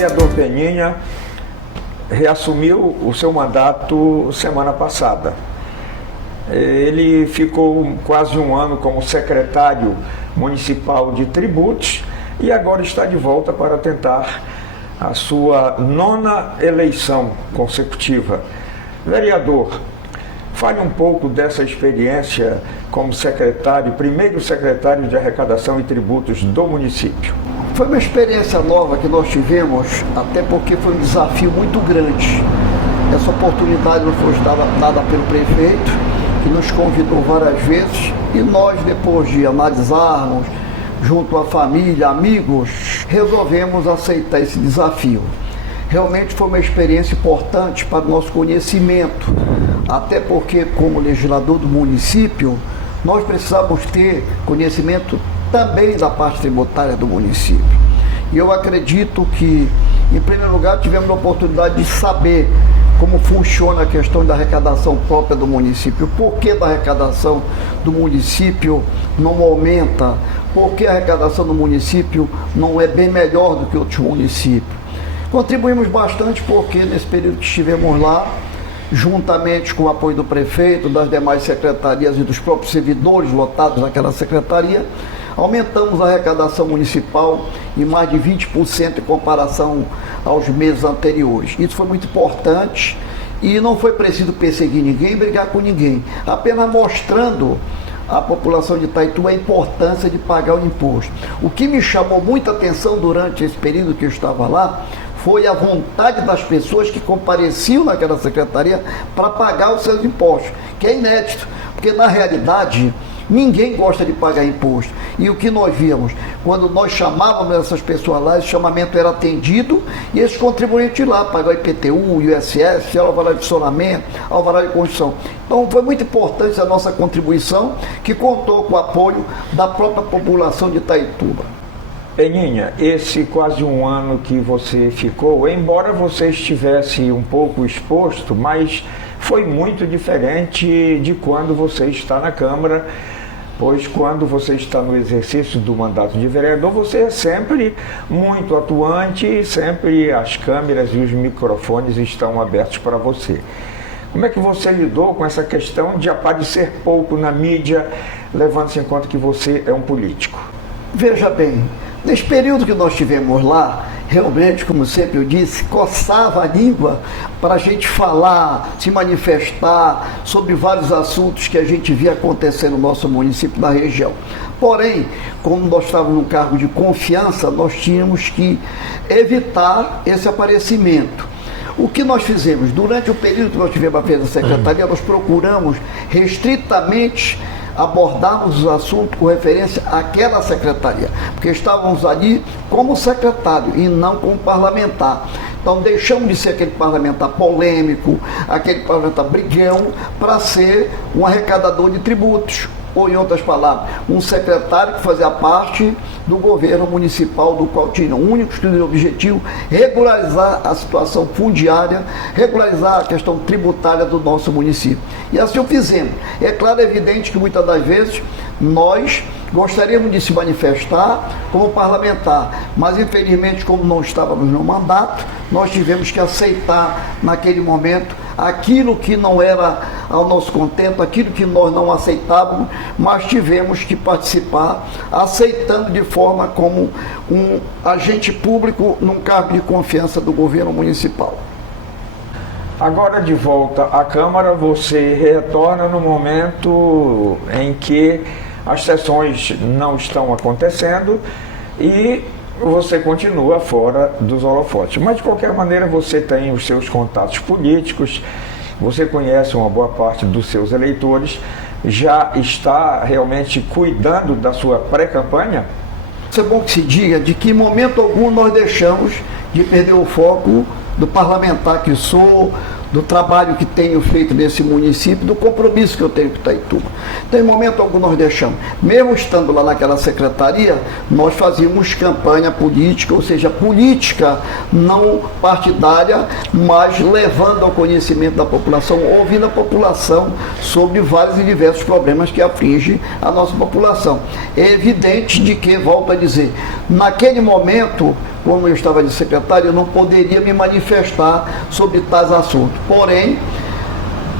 vereador Peninha reassumiu o seu mandato semana passada. Ele ficou quase um ano como secretário municipal de tributos e agora está de volta para tentar a sua 9ª eleição consecutiva. Vereador, fale um pouco dessa experiência como secretário, primeiro secretário de arrecadação e tributos do município. Foi uma experiência nova que nós tivemos, até porque foi um desafio muito grande. Essa oportunidade nos foi dada pelo prefeito, que nos convidou várias vezes, e nós, depois de analisarmos, junto à família, amigos, resolvemos aceitar esse desafio. Realmente foi uma experiência importante para o nosso conhecimento, até porque, como legislador do município, nós precisamos ter conhecimento também da parte tributária do município. E eu acredito que, em primeiro lugar, tivemos a oportunidade de saber como funciona a questão da arrecadação própria do município, por que da arrecadação do município não aumenta, por que a arrecadação do município não é bem melhor do que outros municípios. Contribuímos bastante porque nesse período que estivemos lá, juntamente com o apoio do prefeito, das demais secretarias e dos próprios servidores lotados naquela secretaria, aumentamos a arrecadação municipal em mais de 20% em comparação aos meses anteriores. Isso foi muito importante e não foi preciso perseguir ninguém, brigar com ninguém, apenas mostrando à população de Itaitu a importância de pagar o imposto. O que me chamou muita atenção durante esse período que eu estava lá foi a vontade das pessoas que compareciam naquela secretaria para pagar os seus impostos, que é inédito, porque na realidade ninguém gosta de pagar imposto. E o que nós víamos, quando nós chamávamos essas pessoas lá, esse chamamento era atendido e esses contribuintes lá pagavam IPTU, ISS, alvará de funcionamento, alvará de construção. Então foi muito importante a nossa contribuição, que contou com o apoio da própria população de Itaituba. Peninha, esse quase um ano que você ficou, embora você estivesse um pouco exposto, mas foi muito diferente de quando você está na Câmara, pois quando você está no exercício do mandato de vereador, você é sempre muito atuante e sempre as câmeras e os microfones estão abertos para você. Como é que você lidou com essa questão de aparecer pouco na mídia, levando-se em conta que você é um político? Veja bem, nesse período que nós tivemos lá, realmente, como sempre eu disse, coçava a língua para a gente falar, se manifestar sobre vários assuntos que a gente via acontecer no nosso município, na região. Porém, como nós estávamos num cargo de confiança, nós tínhamos que evitar esse aparecimento. O que nós fizemos? Durante o período que nós tivemos a frente da secretaria, nós procuramos restritamente abordarmos os assuntos com referência àquela secretaria, porque estávamos ali como secretário e não como parlamentar. Então deixamos de ser aquele parlamentar polêmico, aquele parlamentar brigão, para ser um arrecadador de tributos, ou em outras palavras, um secretário que fazia parte do governo municipal, do qual tinha o único objetivo regularizar a situação fundiária, regularizar a questão tributária do nosso município. E assim o fizemos. É claro, é evidente que muitas das vezes nós gostaríamos de se manifestar como parlamentar, mas infelizmente, como não estávamos no mandato, nós tivemos que aceitar naquele momento aquilo que não era ao nosso contento, aquilo que nós não aceitávamos, mas tivemos que participar, aceitando de forma como um agente público num cargo de confiança do governo municipal. Agora, de volta à Câmara, você retorna no momento em que as sessões não estão acontecendo e você continua fora dos holofotes. Mas, de qualquer maneira, você tem os seus contatos políticos, você conhece uma boa parte dos seus eleitores, já está realmente cuidando da sua pré-campanha? É bom que se diga de que em momento algum nós deixamos de perder o foco do parlamentar que sou, do trabalho que tenho feito nesse município, do compromisso que eu tenho com Itaituba. Então, em momento algum nós deixamos. Mesmo estando lá naquela secretaria, nós fazíamos campanha política, ou seja, política não partidária, mas levando ao conhecimento da população, ouvindo a população sobre vários e diversos problemas que afligem a nossa população. É evidente de que, volto a dizer, naquele momento, como eu estava de secretário, eu não poderia me manifestar sobre tais assuntos. Porém,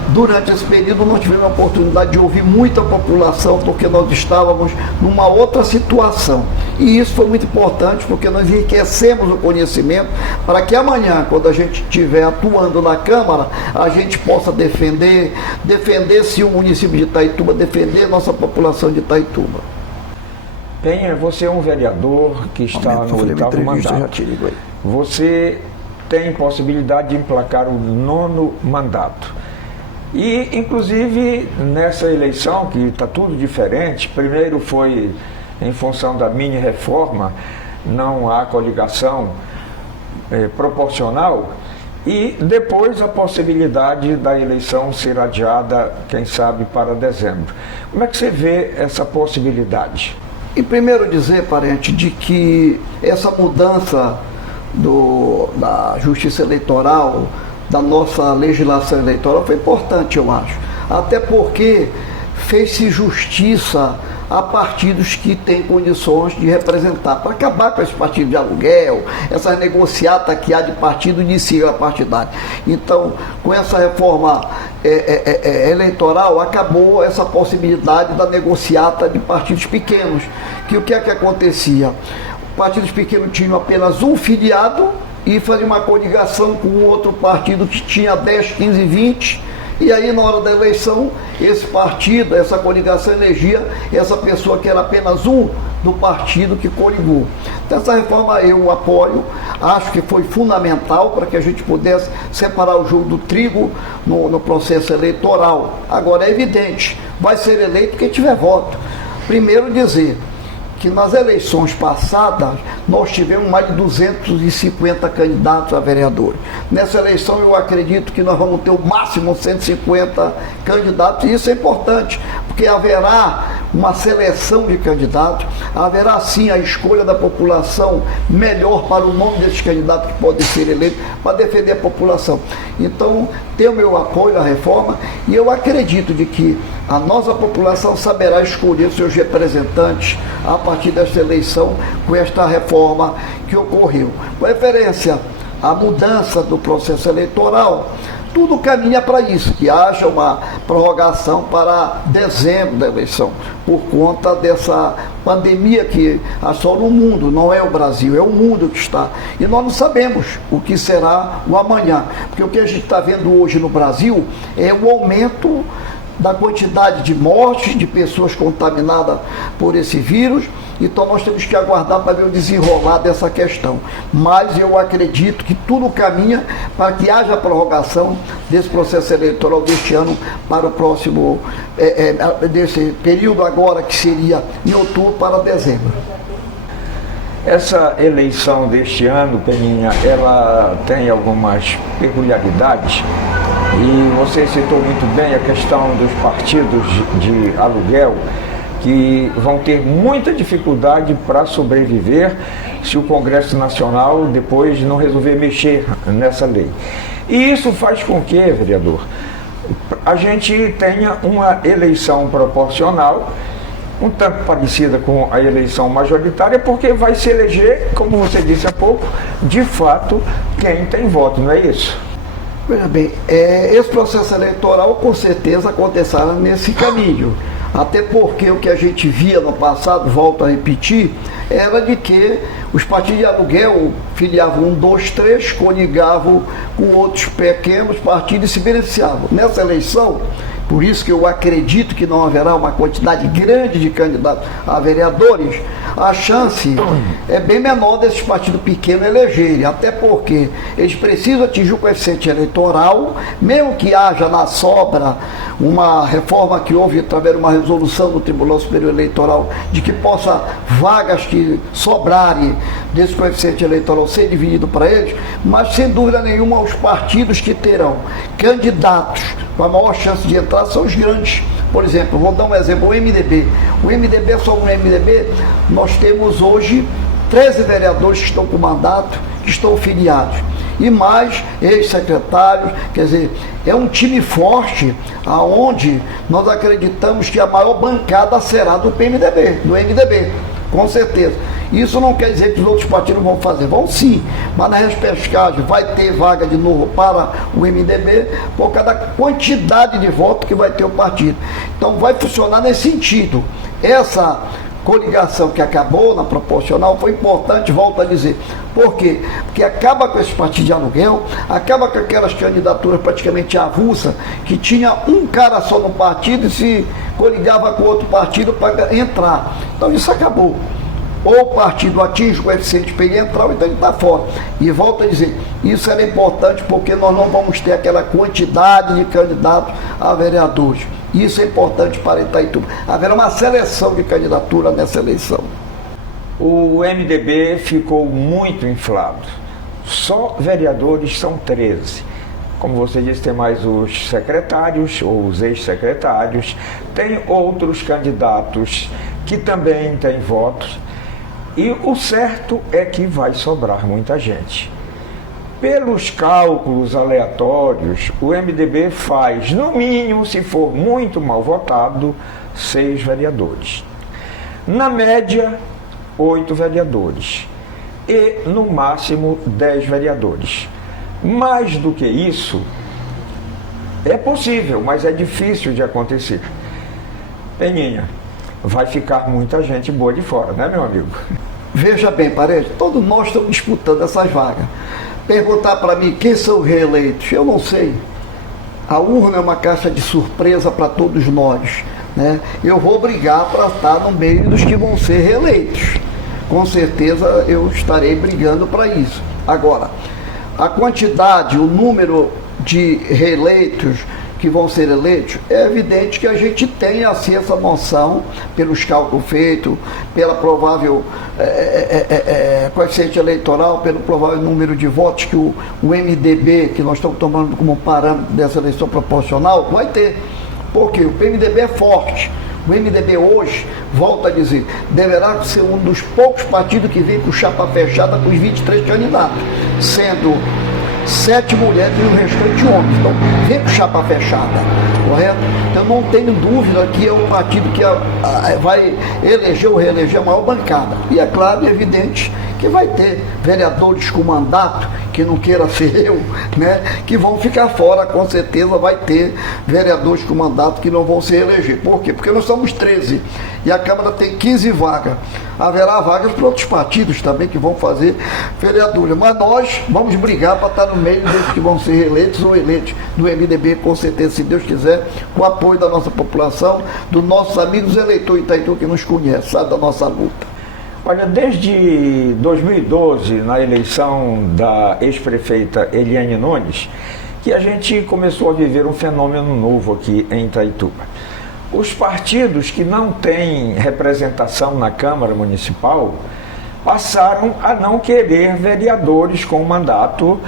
durante esse período nós tivemos a oportunidade de ouvir muita população, porque nós estávamos numa outra situação. E isso foi muito importante, porque nós enriquecemos o conhecimento para que amanhã, quando a gente estiver atuando na Câmara, a gente possa defender-se o município de Itaituba, defender nossa população de Itaituba. Penha, você é um vereador que está no 8º mandato. Você tem possibilidade de emplacar o 9º mandato. E, inclusive, nessa eleição, que está tudo diferente, primeiro foi em função da mini-reforma, não há coligação proporcional, e depois a possibilidade da eleição ser adiada, quem sabe, para dezembro. Como é que você vê essa possibilidade? E primeiro dizer, parente, de que essa mudança da justiça eleitoral, da nossa legislação eleitoral, foi importante, eu acho. Até porque fez-se justiça a partidos que têm condições de representar, para acabar com esse partido de aluguel, essa negociata que há de partido de sigla partidária. Então, com essa reforma eleitoral, acabou essa possibilidade da negociata de partidos pequenos. Que o que é que acontecia? Partidos pequenos tinham apenas um filiado e fazia uma coligação com outro partido que tinha 10, 15, 20, e aí na hora da eleição, esse partido, essa coligação elegia essa pessoa que era apenas um do partido que coligou. Então essa reforma eu apoio, acho que foi fundamental para que a gente pudesse separar o jogo do trigo no processo eleitoral. Agora é evidente, vai ser eleito quem tiver voto. Primeiro dizer que nas eleições passadas nós tivemos mais de 250 candidatos a vereadores. Nessa eleição eu acredito que nós vamos ter o máximo 150 candidatos, e isso é importante, porque haverá uma seleção de candidatos, haverá sim a escolha da população melhor para o nome desses candidatos que podem ser eleitos, para defender a população. Então, tem o meu apoio à reforma, e eu acredito de que a nossa população saberá escolher seus representantes a partir desta eleição, com esta reforma que ocorreu. Com referência à mudança do processo eleitoral, tudo caminha para isso, que haja uma prorrogação para dezembro da eleição, por conta dessa pandemia que assola o mundo, não é o Brasil, é o mundo que está. E nós não sabemos o que será o amanhã, porque o que a gente está vendo hoje no Brasil é o aumento da quantidade de mortes, de pessoas contaminadas por esse vírus. Então nós temos que aguardar para ver o desenrolar dessa questão. Mas eu acredito que tudo caminha para que haja a prorrogação desse processo eleitoral deste ano para o próximo, desse período agora, que seria em outubro para dezembro. Essa eleição deste ano, Peninha, ela tem algumas peculiaridades, e você citou muito bem a questão dos partidos de aluguel, que vão ter muita dificuldade para sobreviver se o Congresso Nacional depois não resolver mexer nessa lei. E isso faz com que, vereador, a gente tenha uma eleição proporcional, um tanto parecida com a eleição majoritária, porque vai se eleger, como você disse há pouco, de fato, quem tem voto, não é isso? Veja bem, esse processo eleitoral com certeza acontecerá nesse caminho. Até porque o que a gente via no passado, volto a repetir, era de que os partidos de aluguel filiavam 1, 2, 3, coligavam com outros pequenos partidos e se beneficiavam. Nessa eleição, por isso que eu acredito que não haverá uma quantidade grande de candidatos a vereadores, a chance é bem menor desses partidos pequenos elegerem, até porque eles precisam atingir o coeficiente eleitoral, mesmo que haja na sobra uma reforma que houve através de uma resolução do Tribunal Superior Eleitoral, de que possa vagas que sobrarem desse coeficiente eleitoral ser dividido para eles, mas sem dúvida nenhuma os partidos que terão candidatos com a maior chance de entrar são os grandes. Por exemplo, vou dar um exemplo, o MDB. O MDB, só no MDB, nós temos hoje 13 vereadores que estão com mandato, que estão filiados. E mais ex-secretários, quer dizer, é um time forte, aonde nós acreditamos que a maior bancada será do PMDB, do MDB. com certeza. Isso não quer dizer que os outros partidos vão fazer, vão sim, mas na repescagem vai ter vaga de novo para o MDB por causa da quantidade de votos que vai ter o partido. Então vai funcionar nesse sentido. Essa coligação que acabou na proporcional foi importante, volto a dizer. Por quê? Porque acaba com esses partidos de aluguel, acaba com aquelas candidaturas praticamente avulsas, que tinha um cara só no partido e se coligava com outro partido para entrar. Então isso acabou. Ou o partido atinge o coeficiente para ele entrar, ou então ele está fora. E volto a dizer, isso era importante porque nós não vamos ter aquela quantidade de candidatos a vereadores. Isso é importante para Itaituba. Haverá uma seleção de candidatura nessa eleição. O MDB ficou muito inflado. Só vereadores são 13. Como você disse, tem mais os secretários, ou os ex-secretários. Tem outros candidatos que também têm votos. E o certo é que vai sobrar muita gente. Pelos cálculos aleatórios, o MDB faz, no mínimo, se for muito mal votado, 6 vereadores. Na média, 8 vereadores. E, no máximo, 10 vereadores. Mais do que isso, é possível, mas é difícil de acontecer. Peninha, vai ficar muita gente boa de fora, né, meu amigo? Veja bem, Parede, todos nós estamos disputando essas vagas. Perguntar para mim quem são reeleitos, eu não sei. A urna é uma caixa de surpresa para todos nós, né? Eu vou brigar para estar no meio dos que vão ser reeleitos. Com certeza eu estarei brigando para isso. Agora, a quantidade, o número de reeleitos que vão ser eleitos, é evidente que a gente tem assim essa noção, pelos cálculos feitos, pela provável coeficiente eleitoral, pelo provável número de votos que o MDB, que nós estamos tomando como parâmetro dessa eleição proporcional, vai ter. Porque o PMDB é forte. O MDB hoje, volto a dizer, deverá ser um dos poucos partidos que vem com chapa fechada com os 23 candidatos, sendo 7 mulheres e o restante homens. Então, vem com chapa fechada, correto? Então, não tenho dúvida que é um partido que vai eleger ou reeleger a maior bancada. E é claro e evidente que vai ter vereadores com mandato, que não queira ser eu, né, que vão ficar fora, com certeza vai ter vereadores com mandato que não vão se reeleger. Por quê? Porque nós somos 13 e a Câmara tem 15 vagas. Haverá vagas para outros partidos também que vão fazer vereadores, mas nós vamos brigar para estar no meio desses que vão ser reeleitos ou eleitos do MDB, com certeza, se Deus quiser, com o apoio da nossa população, dos nossos amigos eleitores Itaitu que nos conhecem, sabe da nossa luta. Olha, desde 2012, na eleição da ex-prefeita Eliane Nunes, que a gente começou a viver um fenômeno novo aqui em Itaituba. Os partidos que não têm representação na Câmara Municipal passaram a não querer vereadores com mandato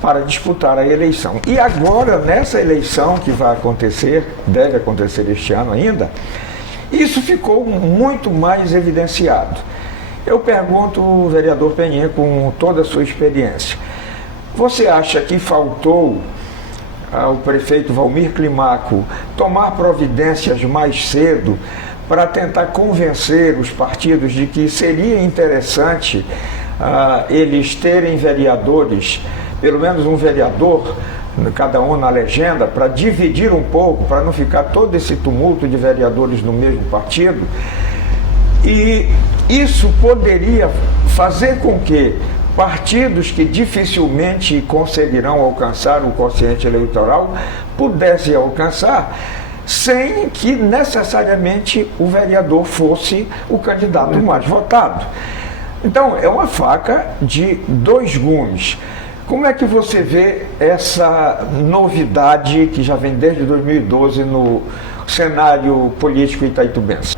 para disputar a eleição. E agora, nessa eleição que vai acontecer, deve acontecer este ano ainda, isso ficou muito mais evidenciado. Eu pergunto, vereador Peninha, com toda a sua experiência, você acha que faltou ao prefeito Valmir Climaco tomar providências mais cedo para tentar convencer os partidos de que seria interessante eles terem vereadores, pelo menos um vereador, cada um na legenda, para dividir um pouco, para não ficar todo esse tumulto de vereadores no mesmo partido? E isso poderia fazer com que partidos que dificilmente conseguirão alcançar o quociente eleitoral pudessem alcançar sem que necessariamente o vereador fosse o candidato mais votado. Então, é uma faca de 2 gumes. Como é que você vê essa novidade que já vem desde 2012 no cenário político itaitubense?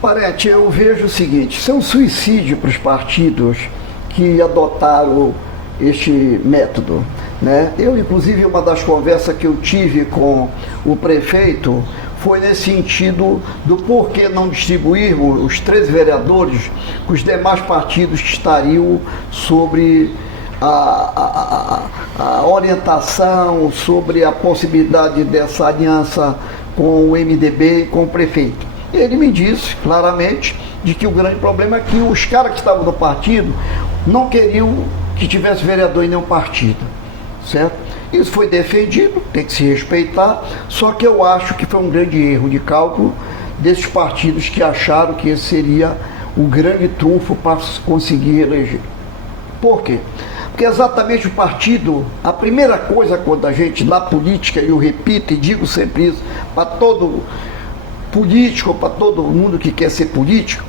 Parete, eu vejo o seguinte, isso é um suicídio para os partidos que adotaram este método, né? Eu, inclusive, uma das conversas que eu tive com o prefeito foi nesse sentido do porquê não distribuirmos os 13 vereadores com os demais partidos que estariam sobre a orientação, sobre a possibilidade dessa aliança com o MDB e com o prefeito. Ele me disse claramente de que o grande problema é que os caras que estavam no partido não queriam que tivesse vereador em nenhum partido, certo? Isso foi defendido, tem que se respeitar, só que eu acho que foi um grande erro de cálculo desses partidos que acharam que esse seria o grande trunfo para conseguir eleger. Por quê? Porque exatamente o partido, a primeira coisa quando a gente na política, e eu repito e digo sempre isso, para todo político, para todo mundo que quer ser político,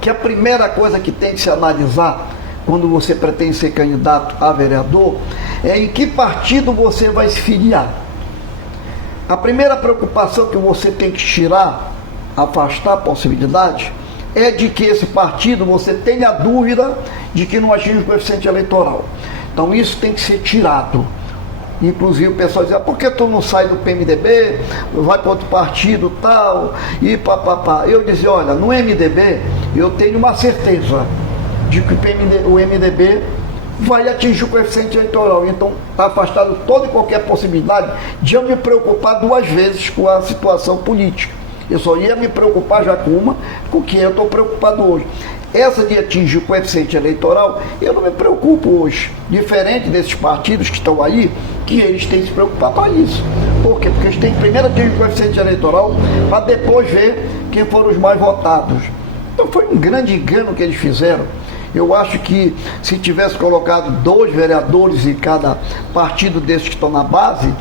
que a primeira coisa que tem que se analisar quando você pretende ser candidato a vereador é em que partido você vai se filiar. A primeira preocupação que você tem que tirar, afastar a possibilidade, é de que esse partido você tenha dúvida de que não atinge o coeficiente eleitoral. Então isso tem que ser tirado. Inclusive o pessoal diz, por que tu não sai do PMDB, vai para outro partido tal, e papapá. Eu dizia, olha, no MDB eu tenho uma certeza de que o MDB vai atingir o coeficiente eleitoral. Então está afastado toda e qualquer possibilidade de eu me preocupar duas vezes com a situação política. Eu só ia me preocupar já com uma, com o que eu estou preocupado hoje. Essa de atingir o coeficiente eleitoral, eu não me preocupo hoje. Diferente desses partidos que estão aí, que eles têm que se preocupar para isso. Por quê? Porque eles têm que primeiro atingir o coeficiente eleitoral para depois ver quem foram os mais votados. Então foi um grande engano que eles fizeram. Eu acho que se tivesse colocado 2 vereadores em cada partido desses que estão na base,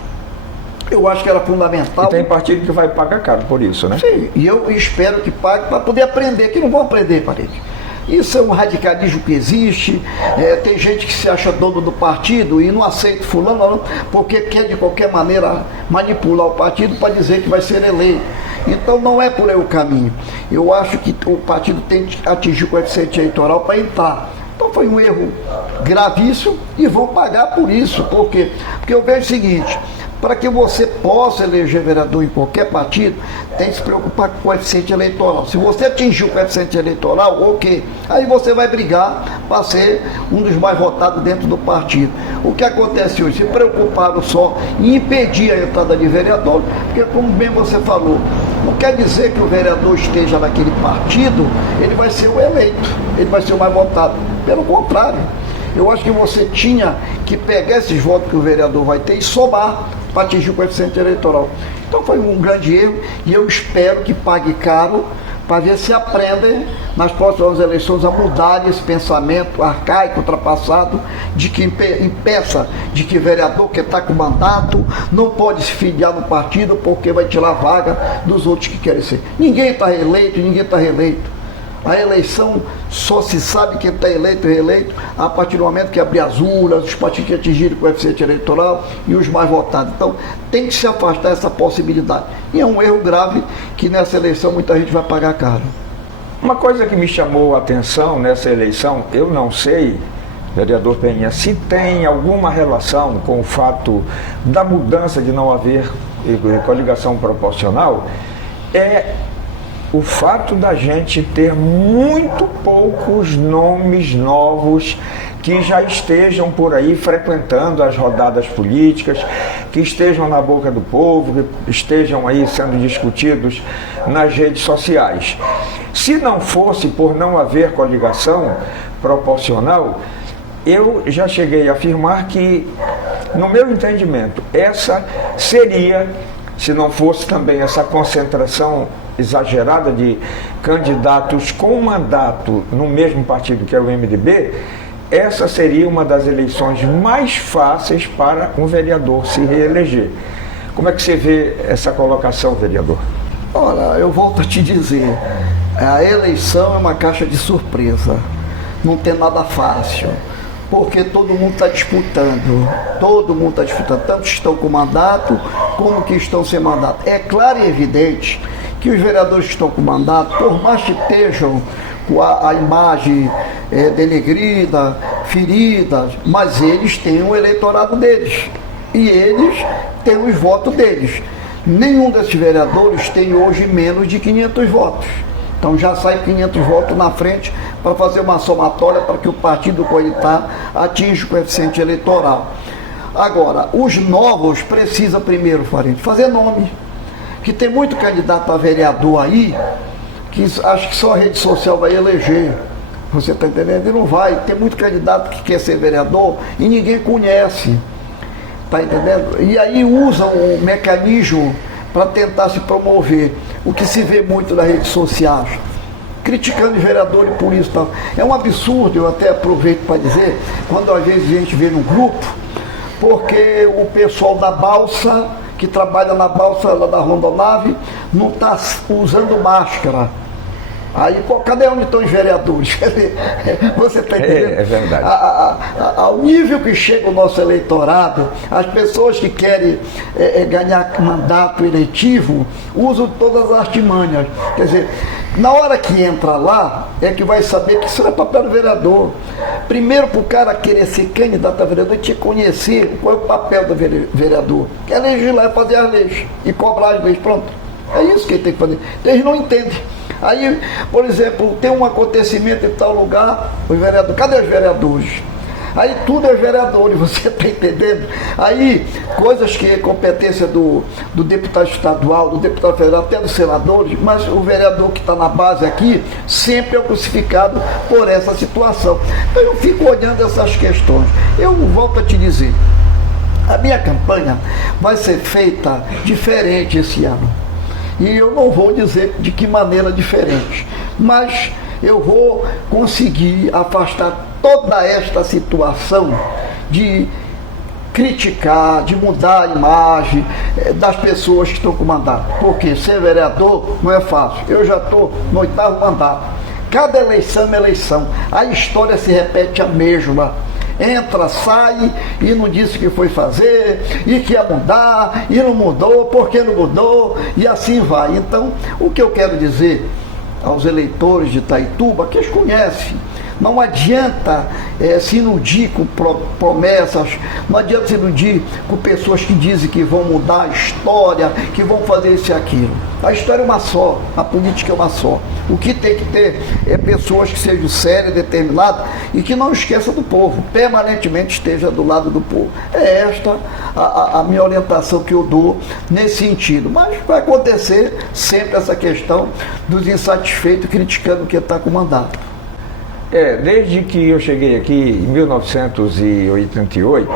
eu acho que era fundamental. E tem partido que vai pagar caro por isso, né? Sim, e eu espero que pague para poder aprender, que não vão aprender, parede. Isso é um radicalismo que existe, tem gente que se acha dono do partido e não aceita fulano, não, porque quer de qualquer maneira manipular o partido para dizer que vai ser eleito. Então não é por aí o caminho. Eu acho que o partido tem que atingir o coeficiente eleitoral para entrar. Então foi um erro gravíssimo e vão pagar por isso. Por quê? Porque eu vejo o seguinte, para que você possa eleger vereador em qualquer partido, tem que se preocupar com o coeficiente eleitoral. Se você atingir o coeficiente eleitoral, ok, aí você vai brigar para ser um dos mais votados dentro do partido. O que acontece hoje? Se preocuparam só em impedir a entrada de vereador, porque como bem você falou, não quer dizer que o vereador esteja naquele partido, ele vai ser o eleito, ele vai ser o mais votado. Pelo contrário, eu acho que você tinha que pegar esses votos que o vereador vai ter e somar para atingir o coeficiente eleitoral. Então foi um grande erro e eu espero que pague caro para ver se aprendem nas próximas eleições a mudar esse pensamento arcaico, ultrapassado, de que impeça de que vereador que está com mandato não pode se filiar no partido porque vai tirar a vaga dos outros que querem ser. Ninguém está reeleito, ninguém está reeleito. A eleição só se sabe quem está eleito e reeleito a partir do momento que abrir as urnas, os partidos que atingirem o coeficiente eleitoral e os mais votados. Então tem que se afastar essa possibilidade. E é um erro grave que nessa eleição muita gente vai pagar caro. Uma coisa que me chamou a atenção nessa eleição, eu não sei, vereador Penha, se tem alguma relação com o fato da mudança de não haver coligação proporcional, é o fato da gente ter muito poucos nomes novos que já estejam por aí frequentando as rodadas políticas, que estejam na boca do povo, que estejam aí sendo discutidos nas redes sociais. Se não fosse por não haver coligação proporcional, eu já cheguei a afirmar que, no meu entendimento, essa seria, se não fosse também essa concentração exagerada de candidatos com mandato no mesmo partido que é o MDB, essa seria uma das eleições mais fáceis para um vereador se reeleger. Como é que você vê essa colocação, vereador? Olha, eu volto a te dizer, a eleição é uma caixa de surpresa, não tem nada fácil, porque todo mundo está disputando, tanto que estão com mandato como que estão sem mandato. É claro e evidente que os vereadores que estão com mandato, por mais que estejam com a imagem denegrida, ferida, mas eles têm o eleitorado deles e eles têm os votos deles. Nenhum desses vereadores tem hoje menos de 500 votos. Então já sai 500 votos na frente para fazer uma somatória para que o partido que ele está atinja o coeficiente eleitoral. Agora, os novos precisam primeiro, Farid, fazer nome. Que tem muito candidato a vereador aí que acha que só a rede social vai eleger. Você está entendendo? E não vai. Tem muito candidato que quer ser vereador e ninguém conhece. Está entendendo? E aí usam o mecanismo para tentar se promover. O que se vê muito nas redes sociais. Criticando os vereadores por isso. Tá? É um absurdo, eu até aproveito para dizer, quando às vezes a gente vê no grupo, porque o pessoal da balsa, que trabalha na balsa lá da Rondonave, não está usando máscara. Aí, pô, cadê onde estão os vereadores? Você está entendendo? É verdade. Ao nível que chega o nosso eleitorado, as pessoas que querem ganhar mandato eletivo usam todas as artimanhas. Quer dizer, na hora que entra lá, é que vai saber que isso não é papel do vereador. Primeiro, para o cara querer ser candidato a vereador, ele tinha que conhecer qual é o papel do vereador. Que é legislar, é fazer as leis e cobrar as leis. Pronto. É isso que ele tem que fazer. Então, eles não entendem. Aí, por exemplo, tem um acontecimento em tal lugar, os vereadores, cadê os vereadores? Aí tudo é vereador, e você está entendendo? Aí, coisas que é competência do deputado estadual, do deputado federal, até dos senadores, mas o vereador que está na base aqui, sempre é crucificado por essa situação. Então eu fico olhando essas questões. Eu volto a te dizer, a minha campanha vai ser feita diferente esse ano. E eu não vou dizer de que maneira diferente, mas eu vou conseguir afastar toda esta situação de criticar, de mudar a imagem das pessoas que estão com mandato. Porque ser vereador não é fácil. Eu já estou no 8º mandato. Cada eleição é uma eleição. A história se repete a mesma. Entra, sai e não disse o que foi fazer e que ia mudar e não mudou, porque não mudou e assim vai. Então, o que eu quero dizer aos eleitores de Itaituba, que eles conhecem, não adianta se iludir com promessas, não adianta se iludir com pessoas que dizem que vão mudar a história, que vão fazer isso e aquilo. A história é uma só, a política é uma só. O que tem que ter é pessoas que sejam sérias, determinadas e que não esqueçam do povo, permanentemente esteja do lado do povo. É esta a minha orientação que eu dou nesse sentido. Mas vai acontecer sempre essa questão dos insatisfeitos criticando quem está com o mandato. Desde que eu cheguei aqui em 1988,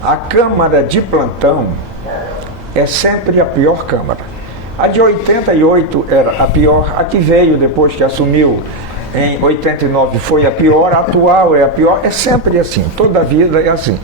a Câmara de plantão é sempre a pior Câmara. A de 88 era a pior, a que veio depois que assumiu em 89 foi a pior, a atual é a pior, é sempre assim, toda a vida é assim.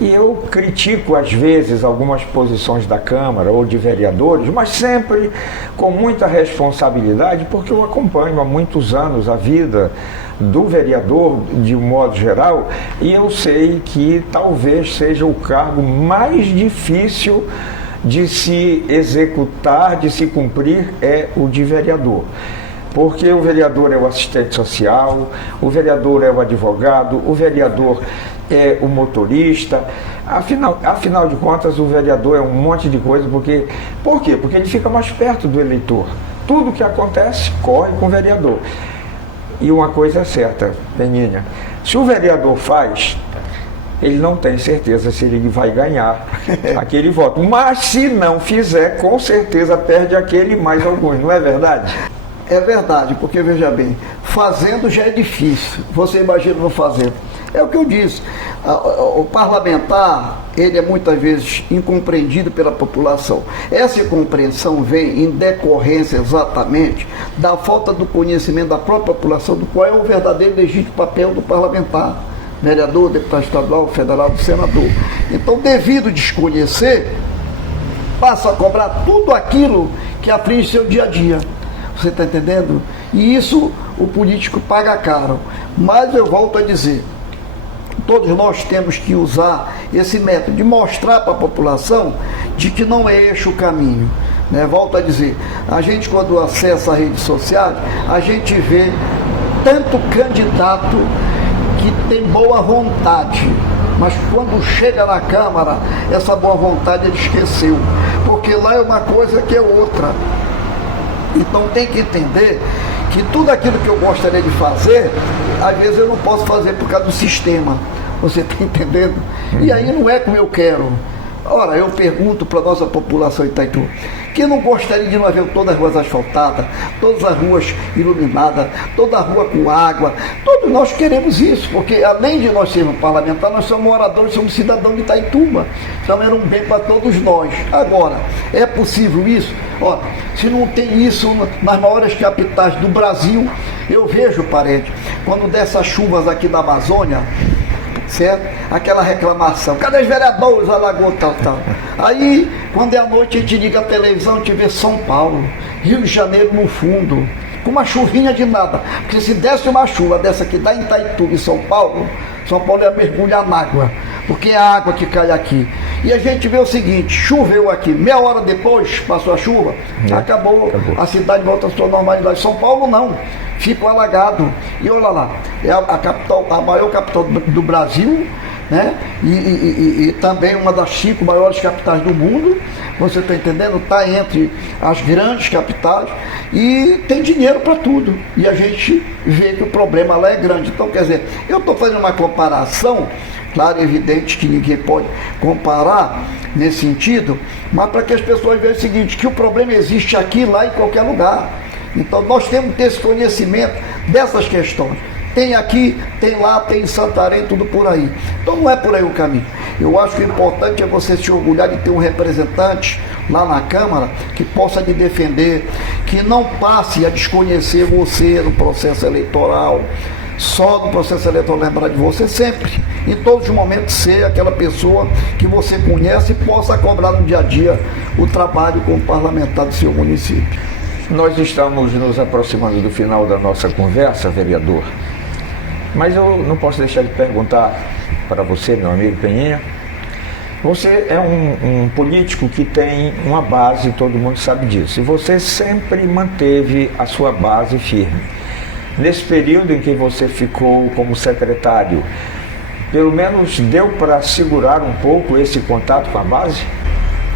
E eu critico às vezes algumas posições da Câmara ou de vereadores, mas sempre com muita responsabilidade, porque eu acompanho há muitos anos a vida do vereador de um modo geral, e eu sei que talvez seja o cargo mais difícil de se executar, de se cumprir, é o de vereador. Porque o vereador é o assistente social, o vereador é o advogado, o vereador é o motorista. Afinal de contas, o vereador é um monte de coisa. Por quê? Porque ele fica mais perto do eleitor. Tudo que acontece corre com o vereador. E uma coisa é certa, Peninha, se o vereador faz, ele não tem certeza se ele vai ganhar aquele voto. Mas se não fizer, com certeza perde aquele e mais alguns, não é verdade? É verdade, porque veja bem, fazendo já é difícil, você imagina não fazendo. É o que eu disse, o parlamentar, ele é muitas vezes incompreendido pela população. Essa incompreensão vem em decorrência exatamente da falta do conhecimento da própria população do qual é o verdadeiro legítimo papel do parlamentar, vereador, deputado estadual, federal, senador. Então, devido desconhecer, passa a cobrar tudo aquilo que aflige seu dia a dia. Você está entendendo? E isso o político paga caro. Mas eu volto a dizer, todos nós temos que usar esse método de mostrar para a população de que não é este o caminho. Volto a dizer, a gente quando acessa as redes sociais, a gente vê tanto candidato que tem boa vontade, mas quando chega na Câmara, essa boa vontade ele esqueceu, porque lá é uma coisa que é outra. Então tem que entender que tudo aquilo que eu gostaria de fazer, às vezes eu não posso fazer por causa do sistema. Você está entendendo? E aí não é como eu quero. Ora, eu pergunto para a nossa população de Itaituba, que não gostaria de não ver todas as ruas asfaltadas, todas as ruas iluminadas, toda a rua com água. Todos nós queremos isso, porque além de nós sermos parlamentares, nós somos moradores, somos cidadãos de Itaituba. Então era um bem para todos nós. Agora, é possível isso? Ora, se não tem isso nas maiores capitais do Brasil, eu vejo, parente, quando dessas chuvas aqui na Amazônia, certo? Aquela reclamação, cadê os vereadores, Alagoas, tal. Aí, quando é à noite, a gente liga a televisão, a gente vê São Paulo, Rio de Janeiro no fundo, com uma chuvinha de nada, porque se desse uma chuva dessa aqui, da Itaituba em São Paulo ia mergulhar na água, porque é a água que cai aqui. E a gente vê o seguinte, choveu aqui, meia hora depois, passou a chuva, acabou. A cidade volta à sua normalidade. São Paulo não, fica alagado. E olha lá, é a capital, a maior capital do Brasil, né? E também uma das 5 maiores capitais do mundo, você está entendendo? Está entre as grandes capitais e tem dinheiro para tudo. E a gente vê que o problema lá é grande. Então, quer dizer, eu estou fazendo uma comparação, claro, é evidente que ninguém pode comparar nesse sentido, mas para que as pessoas vejam o seguinte, que o problema existe aqui, lá, em qualquer lugar. Então nós temos que ter esse conhecimento dessas questões. Tem aqui, tem lá, tem em Santarém, tudo por aí. Então não é por aí o caminho. Eu acho que o importante é você se orgulhar de ter um representante lá na Câmara que possa lhe defender, que não passe a desconhecer você no processo eleitoral, só no processo eleitoral lembrar de você sempre, em todos os momentos ser aquela pessoa que você conhece e possa cobrar no dia a dia o trabalho como parlamentar do seu município. Nós estamos nos aproximando do final da nossa conversa, vereador, mas eu não posso deixar de perguntar para você, meu amigo Peninha. Você é um político que tem uma base, todo mundo sabe disso, e você sempre manteve a sua base firme. Nesse período em que você ficou como secretário, pelo menos deu para segurar um pouco esse contato com a base?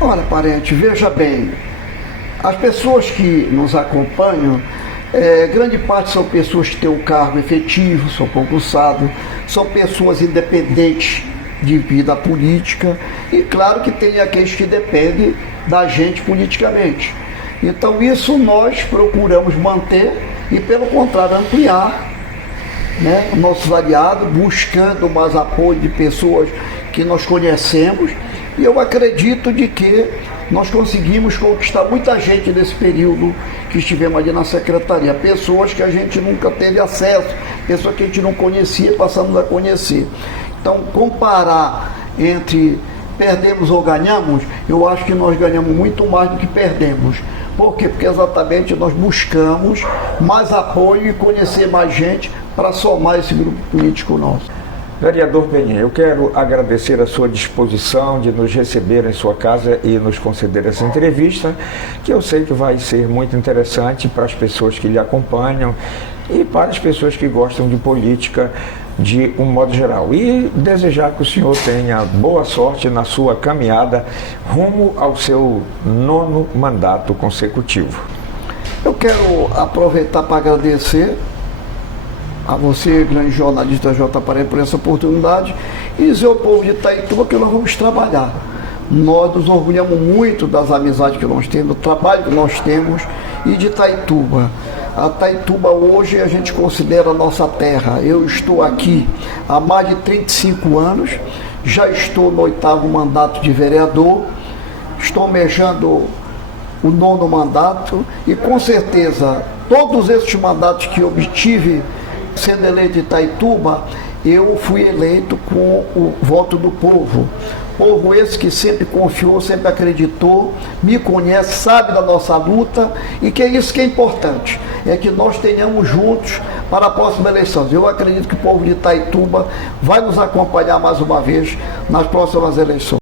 Olha, parente, veja bem, as pessoas que nos acompanham, grande parte são pessoas que têm um cargo efetivo, são concursados, são pessoas independentes de vida política e claro que tem aqueles que dependem da gente politicamente. Então isso nós procuramos manter e pelo contrário ampliar, né, nossos aliados, buscando mais apoio de pessoas que nós conhecemos e eu acredito de que nós conseguimos conquistar muita gente nesse período que estivemos ali na secretaria, pessoas que a gente nunca teve acesso, pessoas que a gente não conhecia, passamos a conhecer. Então, comparar entre perdemos ou ganhamos, eu acho que nós ganhamos muito mais do que perdemos. Por quê? Porque exatamente nós buscamos mais apoio e conhecer mais gente para somar esse grupo político nosso. Vereador Peninha, eu quero agradecer a sua disposição de nos receber em sua casa e nos conceder essa entrevista, que eu sei que vai ser muito interessante para as pessoas que lhe acompanham e para as pessoas que gostam de política de um modo geral. E desejar que o senhor tenha boa sorte na sua caminhada rumo ao seu 9º mandato consecutivo. Eu quero aproveitar para agradecer a você, grande jornalista J. Paredes, por essa oportunidade e dizer ao povo de Itaituba que nós vamos trabalhar. Nós nos orgulhamos muito das amizades que nós temos, do trabalho que nós temos e de Itaituba. A Itaituba hoje a gente considera a nossa terra. Eu estou aqui há mais de 35 anos, já estou no 8º mandato de vereador, estou almejando o 9º mandato e com certeza todos esses mandatos que obtive sendo eleito em Itaituba, eu fui eleito com o voto do povo. Povo esse que sempre confiou, sempre acreditou, me conhece, sabe da nossa luta e que é isso que é importante, é que nós tenhamos juntos para a próxima eleição. Eu acredito que o povo de Itaituba vai nos acompanhar mais uma vez nas próximas eleições.